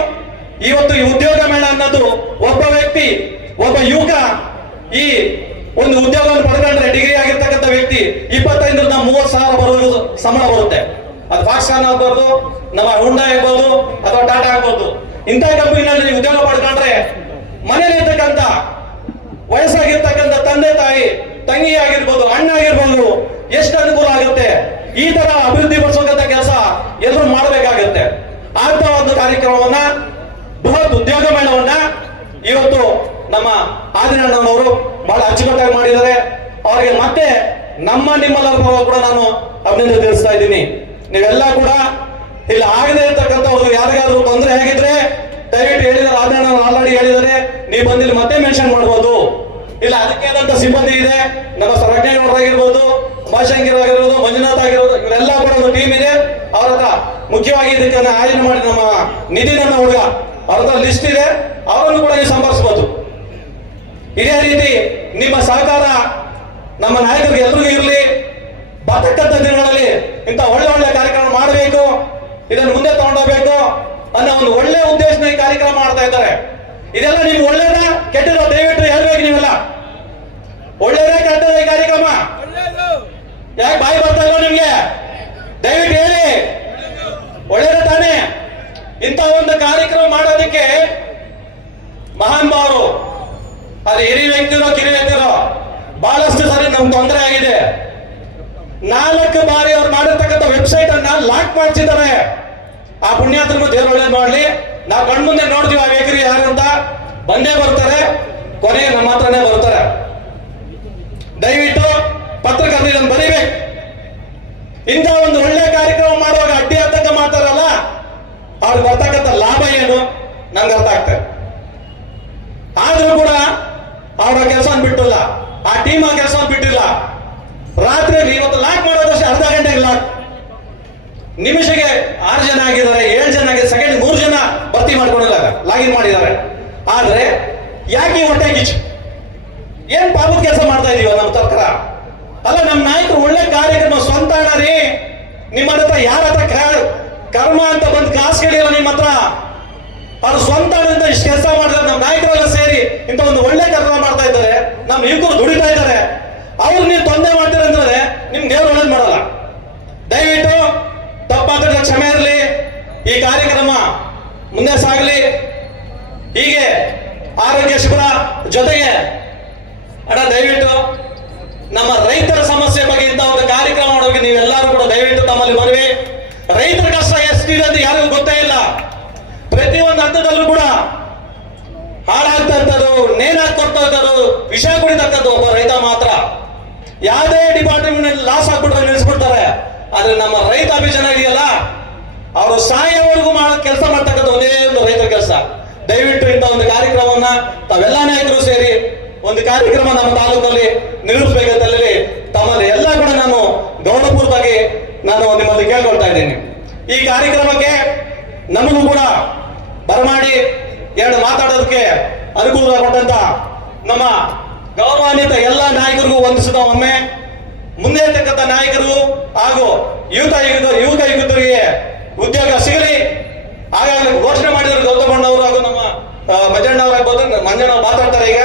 ಇವತ್ತು ಈ ಉದ್ಯೋಗ ಮೇಳ ಅನ್ನೋದು ಒಬ್ಬ ವ್ಯಕ್ತಿ, ಒಬ್ಬ ಯುವಕ ಈ ಒಂದು ಉದ್ಯೋಗವನ್ನು ಪಡ್ಕೊಂಡ್ರೆ ಡಿಗ್ರಿ ಆಗಿರ್ತಕ್ಕಂಥ ವ್ಯಕ್ತಿ ಇಪ್ಪತ್ತೈದರಿಂದ ಮೂವತ್ತು ಸಾವಿರ ಬರೋದು ಸಂಬಳ ಬರುತ್ತೆ. ಅದು ಫಾಕ್ಸ್ಕಾನ್ ಆಗ್ಬೋದು, ನಮ್ಮ ಹುಂಡಾ ಆಗ್ಬೋದು, ಅಥವಾ ಟಾಟಾ ಆಗ್ಬೋದು. ಇಂಥ ಕಂಪನಿನಲ್ಲಿ ಉದ್ಯೋಗ ಪಡ್ಕೊಂಡ್ರೆ ಮನೇಲಿ ಇರ್ತಕ್ಕಂಥ ವಯಸ್ಸಾಗಿರ್ತಕ್ಕಂಥ ತಂದೆ ತಾಯಿ, ತಂಗಿ ಆಗಿರ್ಬೋದು, ಅಣ್ಣ ಆಗಿರ್ಬೋದು, ಎಷ್ಟು ಅನುಕೂಲ ಆಗುತ್ತೆ? ಈ ತರ ಅಭಿವೃದ್ಧಿ ಪಡಿಸೋಕಂತ ಕೆಲಸ ಎಲ್ಲರೂ ಮಾಡಬೇಕಾಗುತ್ತೆ. ಅಂತ ಒಂದು ಕಾರ್ಯಕ್ರಮವನ್ನ ಬೃಹತ್ ಉದ್ಯೋಗ ಮೇಳವನ್ನ ಇವತ್ತು ನಮ್ಮ ಆದಿನಣ್ಣನವರು ಬಹಳ ಅಚ್ಚುಕಟ್ಟಾಗಿ ಮಾಡಿದ್ದಾರೆ. ಅವರಿಗೆ ಮತ್ತೆ ನಮ್ಮ ನಿಮ್ಮೆಲ್ಲರ ಕೂಡ ನಾನು ಅಭಿನಂದನೆ ತಿಳಿಸ್ತಾ ಇದ್ದೀನಿ. ನೀವೆಲ್ಲ ಕೂಡ ಇಲ್ಲಿ ಆಗದೆ ಇರ್ತಕ್ಕಂಥವ್ರು ಯಾರಿಗಾದ್ರೂ ತೊಂದರೆ ಹೇಗಿದ್ರೆ, ದಯವಿಟ್ಟು ಹೇಳಿದಾರೆ ಆದಿನಣ್ಣ ಆಲ್ರೆಡಿ ಹೇಳಿದ್ದಾರೆ. ನೀವು ಬಂದಿಲ್ಲಿ ಮತ್ತೆ ಮೆನ್ಷನ್ ಮಾಡ್ಬೋದು. ಇಲ್ಲ, ಅದಕ್ಕೆ ಆದಂತ ಸಿಬ್ಬಂದಿ ಇದೆ. ನಮ್ಮ ಸರ್ವಜ್ಞರಾಗಿರ್ಬೋದು ಭಾಷಾಂಗಿರ್ ಆಗಿರ್ಬೋದು, ಮಂಜುನಾಥ್ ಆಗಿರ್ಬೋದು, ಇವರೆಲ್ಲ ಕೂಡ ಒಂದು ಟೀಮ್ ಇದೆ. ಅವ್ರ ಹತ್ರ ಮುಖ್ಯವಾಗಿ ಇದಕ್ಕೆ ಆಯೋಜನೆ ಮಾಡಿ ನಮ್ಮ ನಿಧಿ ನನ್ನ ಹುಡುಗ. ಅವ್ರ ಹತ್ರ ಲಿಸ್ಟ್ ಇದೆ, ಅವರನ್ನು ಕೂಡ ನೀವು ಸಂಪರ್ಕಿಸಬಹುದು ಇದೇ ರೀತಿ ನಿಮ್ಮ ಸಹಕಾರ ನಮ್ಮ ನಾಯಕರಿಗೆ ಎಲ್ರಿಗೂ ಇರಲಿ. ಬರ್ತಕ್ಕಂಥ ದಿನಗಳಲ್ಲಿ ಇಂಥ ಒಳ್ಳೆ ಒಳ್ಳೆ ಕಾರ್ಯಕ್ರಮ ಮಾಡಬೇಕು, ಇದನ್ನು ಮುಂದೆ ತಗೊಂಡೋಗ್ಬೇಕು ಅನ್ನೋ ಒಂದು ಒಳ್ಳೆ ಉದ್ದೇಶನ ಈ ಕಾರ್ಯಕ್ರಮ ಮಾಡ್ತಾ ಇದ್ದಾರೆ. ಇದೆಲ್ಲ ನಿಮ್ಗೆ ಒಳ್ಳೇದ, ಕೆಟ್ಟದ ದಯವಿಟ್ಟು ಹೇಳ್ಬೇಕು ನೀವೆಲ್ಲ? ಒಳ್ಳೇದೇ, ಕೆಟ್ಟದ ಈ ಕಾರ್ಯಕ್ರಮ? ಯಾಕೆ ಬಾಯಿ ಬರ್ತಾ ಇಲ್ಲ ನಿಮ್ಗೆ? ದಯವಿಟ್ಟು ಹೇಳಿ ಒಳ್ಳೇದೇ ತಾನೇ ಇಂಥ ಒಂದು ಕಾರ್ಯಕ್ರಮ ಮಾಡೋದಕ್ಕೆ ಮಹಾನ್ ಭಾವರು ಅದು ಹಿರಿಯ ವ್ಯಕ್ತಿರೋ ಕಿರಿಯ ವ್ಯಕ್ತಿರೋ ಬಹಳಷ್ಟು ಸಾರಿ ನಮ್ಗೆ ತೊಂದರೆ ಆಗಿದೆ. ನಾಲ್ಕು ಬಾರಿ ಅವ್ರು ಮಾಡಿರ್ತಕ್ಕಂಥ ವೆಬ್ಸೈಟ್ ಅನ್ನ ಲಾಕ್ ಮಾಡಿಸಿದ್ದಾರೆ. ಆ ಪುಣ್ಯಾತ್ರ ದೇವ್ರ ಒಳ್ಳೇದು ಮಾಡ್ಲಿ. ನಾವು ಕಣ್ಮುಂದೆ ನೋಡ್ತೀವಿ ಆ ವ್ಯಕ್ತಿ ಯಾರು ಅಂತ. ಬಂದೇ ಬರ್ತಾರೆ. ಕೊನೆ ನಮ್ಮ ಹತ್ರನೇ ಬರ್ತಾರೆ. ದಯವಿಟ್ಟು ಪತ್ರಕರ್ತರು ಇದನ್ನು ಬರೀಬೇಕು. ಇಂಥ ಒಂದು ಒಳ್ಳೆ ಕಾರ್ಯಕ್ರಮ ಮಾಡುವಾಗ ಅಡ್ಡಿ ಅರ್ಥಕ್ಕೆ ಮಾಡ್ತಾರಲ್ಲ ಅವ್ರು ಏನು ನಂಗೆ ಅರ್ಥ ಆಗ್ತದೆ ಆದ್ರೂ ಕೂಡ ಅವರ ಕೆಲಸ ಬಿಟ್ಟಿಲ್ಲ. ಆ ಟೀಮ್ ಆ ಕೆಲಸ ಬಿಟ್ಟಿಲ್ಲ. ರಾತ್ರಿ ಇವತ್ತು ಲಾಕ್ ಮಾಡೋದಷ್ಟೇ ಅರ್ಧ ಗಂಟೆಗೆ ಲಾಕ್ ನಿಮಿಷಕ್ಕೆ ಆರು ಜನ ಆಗಿದ್ದಾರೆ, ಏಳು ಜನ ಆಗಿದೆ ಸೆಕೆಂಡ್ ಮೂರು ಜನ ಭರ್ತಿ ಮಾಡ್ಕೊಂಡಿಲ್ಲ ಲಾಗಿನ್ ಮಾಡಿದ್ದಾರೆ. ಆದ್ರೆ ಯಾಕೆ ಹೊಟ್ಟೆ ಕಿಚ್ಚು? ಏನ್ ಪಾಪದ ಕೆಲಸ ಮಾಡ್ತಾ ಇದೀವ ನಮ್ಮ ಸರ್ಕಾರ ಅಲ್ಲ ನಮ್ಮ ನಾಯಕರು ಒಳ್ಳೆ ಕಾರ್ಯಕ್ರಮ ಸ್ವಂತ ಹಣ ರೀ. ನಿಮ್ಮ ಹತ್ರ ಯಾರ ಹತ್ರ ಕರ್ಮ ಅಂತ ಬಂದು ಕಾಸು ಕೇಳಿಲ್ಲ ನಿಮ್ಮ ಹತ್ರ? ಅವ್ರು ಸ್ವಂತ ಹಣದಿಂದ ಇಷ್ಟು ಕೆಲಸ ಮಾಡಿದ್ರೆ ನಮ್ಮ ನಾಯಕರೆಲ್ಲ ಸೇರಿ ಇಂಥ ಒಂದು ಒಳ್ಳೆ ಕೆಲಸ ಮಾಡ್ತಾ ಇದ್ದಾರೆ ನಮ್ಮ ಯುವಕರು ದುಡಿತಾ ಇದ್ದಾರೆ. ಅವ್ರು ನೀವು ತೊಂದರೆ ಮಾಡ್ತೀರ ಅಂದ್ರೆ ನಿಮ್ಗೆ ದೇವ್ರು ಒಳ್ಳೇದು ಮಾಡಲ್ಲ. ದಯವಿಟ್ಟು ತಪ್ಪಾದ್ರೆ ಕ್ಷಮೆ ಇರಲಿ, ಈ ಕಾರ್ಯಕ್ರಮ ಮುಂದೆ ಸಾಗಲಿ. ಹೀಗೆ ಆರೋಗ್ಯ ಶಿಬಿರ ಜೊತೆಗೆ ಅಣ್ಣ, ದಯವಿಟ್ಟು ನಮ್ಮ ರೈತರ ಸಮಸ್ಯೆ ಬಗ್ಗೆ ಇಂಥ ಒಂದು ಕಾರ್ಯಕ್ರಮ ಮಾಡೋಕೆ ನೀವೆಲ್ಲರೂ ಕೂಡ ದಯವಿಟ್ಟು ಪ್ರತಿಯೊಂದು ಹಂತದಲ್ಲೂ ಕೂಡ ಹಾಳಾಗ್ತಾ ಇರ್ತದ್ದು ನೇಣಾಗ್ ಕೊಡ್ತಾ ಇರ್ತದ್ದು ವಿಷ ಕುಡಿತಕ್ಕಂಥದ್ದು ಒಬ್ಬ ರೈತ ಮಾತ್ರ. ಯಾವುದೇ ಡಿಪಾರ್ಟ್ಮೆಂಟ್ ಲಾಸ್ ಆಗ್ಬಿಟ್ರೆ ನಿಲ್ಲಿಸ್ಬಿಡ್ತಾರೆ. ಆದ್ರೆ ನಮ್ಮ ರೈತ ಅಭಿಜನ ಇದೆಯಲ್ಲ, ಅವರು ಸಾಯೋವರೆಗೂ ಮಾಡೋ ಕೆಲಸ ಮಾಡ್ತಕ್ಕಂಥ ಒಂದೇ ಒಂದು ರೈತರ ಕೆಲಸ. ದಯವಿಟ್ಟು ಇಂಥ ಒಂದು ಕಾರ್ಯಕ್ರಮವನ್ನ ತಾವೆಲ್ಲ ನಾಯಕರು ಸೇರಿ ಒಂದು ಕಾರ್ಯಕ್ರಮ ನಮ್ಮ ತಾಲೂಕಲ್ಲಿ ನಿರ್ಮಿಸಬೇಕಂತಲ್ಲಿ ತಮ್ಮಲ್ಲಿ ಎಲ್ಲ ಕೂಡ ನಾನು ಗೌರವಪೂರ್ವಕವಾಗಿ ನಾನು ನಿಮ್ಮಲ್ಲಿ ಕೇಳ್ಕೊಳ್ತಾ ಇದ್ದೀನಿ. ಈ ಕಾರ್ಯಕ್ರಮಕ್ಕೆ ನಮಗೂ ಕೂಡ ಬರಮಾಡಿ ಎರಡು ಮಾತಾಡೋದಕ್ಕೆ ಅನುಕೂಲ ಕೊಟ್ಟಂತ ನಮ್ಮ ಗೌರವಾನ್ವಿತ ಎಲ್ಲ ನಾಯಕರಿಗೂ ವಂದಿಸಿದ ಒಮ್ಮೆ ಮುಂದೆ ಇರ್ತಕ್ಕಂಥ ನಾಯಕರು ಹಾಗೂ ಯುವತ ಯುಗ ಯುವಕ ಯುವಕರಿಗೆ ಉದ್ಯೋಗ ಸಿಗಲಿ. ಹಾಗಾಗಿ ಘೋಷಣೆ ಮಾಡಿದ್ರು ಗೌತಮಣ್ಣವರು ಹಾಗೂ ನಮ್ಮ ಮಂಜಣ್ಣವ್ರು ಆಗ್ಬೋದು. ಮಂಜಣ್ಣ ಮಾತಾಡ್ತಾರೆ ಈಗ.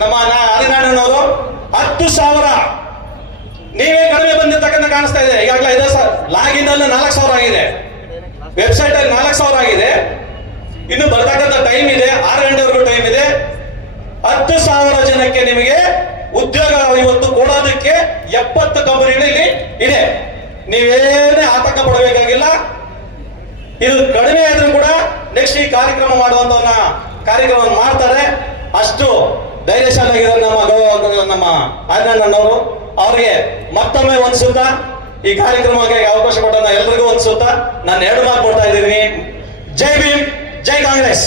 ನಮ್ಮ ಹರಿನಾರಾಯಣನವರು ಹತ್ತು ಸಾವಿರ. ನೀವೇ ಕಡಿಮೆ ಬಂದಿರ್ತಕ್ಕಂಥ ಕಾಣಿಸ್ತಾ ಇದೆ. ಈಗಾಗಲೇ ಐದು ಲಾಗಿನ್ ಅಲ್ಲಿ ನಾಲ್ಕು ಸಾವಿರ ಆಗಿದೆ. ವೆಬ್ಸೈಟ್ ಅಲ್ಲಿ ನಾಲ್ಕು ಸಾವಿರ ಆಗಿದೆ. ಇನ್ನು ಬರ್ತಕ್ಕಂಥ ಟೈಮ್ ಇದೆ, ಆರು ಗಂಟೆವರೆಗೂ ಟೈಮ್ ಇದೆ. ಹತ್ತು ಸಾವಿರ ಜನಕ್ಕೆ ನಿಮಗೆ ಉದ್ಯೋಗ ಇವತ್ತು ಕೊಡೋದಕ್ಕೆ ಎಪ್ಪತ್ತು ಕಂಪನಿಗಳು ಇಲ್ಲಿ ಇದೆ. ನೀವೇನೇ ಆತಂಕ ಪಡಬೇಕಾಗಿಲ್ಲ. ಇದು ಕಡಿಮೆ ಆದ್ರೂ ಕೂಡ ನೆಕ್ಸ್ಟ್ ಈ ಕಾರ್ಯಕ್ರಮ ಮಾಡುವಂತವನ್ನ ಕಾರ್ಯಕ್ರಮ ಮಾಡ್ತಾರೆ. ಅಷ್ಟು ಧೈರ್ಯಶಾಲಿಯಾಗಿದ್ದಾರೆ ನಮ್ಮ ಗೌರವ ನಮ್ಮ ಆನಂದಣ್ಣವರು ಅವರಿಗೆ ಮತ್ತೊಮ್ಮೆ ಒಂದ್ಸುತ್ತ ಈ ಕಾರ್ಯಕ್ರಮಕ್ಕೆ ಅವಕಾಶ ಕೊಟ್ಟ ಎಲ್ರಿಗೂ ಒಂದ್ಸುತ್ತ ನಾನು ಎರಡು ಮಾತು ಕೊಡ್ತಾ ಇದ್ದೀನಿ. ಜೈ ಭೀಮ್. ಜೈ ಕಾಂಗ್ರೆಸ್